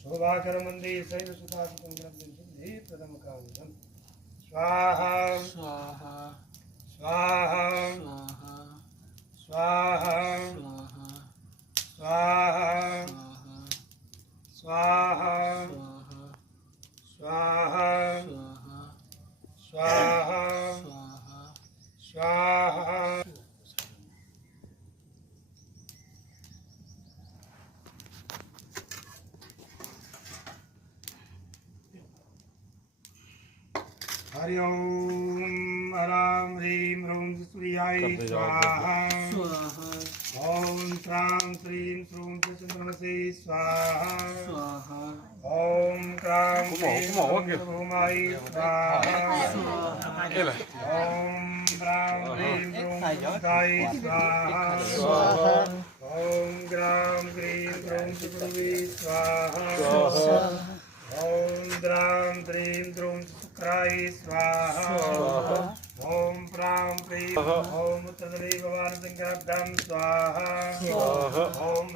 शोभाकरमंदी शैलसुतादिकं ग्रन्थं सिद्धि प्रथमकामिदं स्वाहा स्वाहा स्वाहा स्वाहा स्वाहा स्वाहा स्वाहा स्वाहा स्वाहा स्वाहा हरि ओम ह्रां ह्रीं ह्रूं सूर्याय स्वाहा ओम श्रां श्रीं श्रूं चन्द्रमसे स्वाहा ओम क्रां क्लीं भूमाय स्वाहा ओम ह्रां ह्रीं ह्रूं बुद्धाय स्वाहा ओम ग्रां क्लीं ह्रूं पृथिवी स्वाहा ओम द्रां द्रीं द्रूं शुक्राय स्वाहा ओम प्रां प्रीं ओम उत्तरदेवी भवानी शंकराभ्यां स्वाहा ओम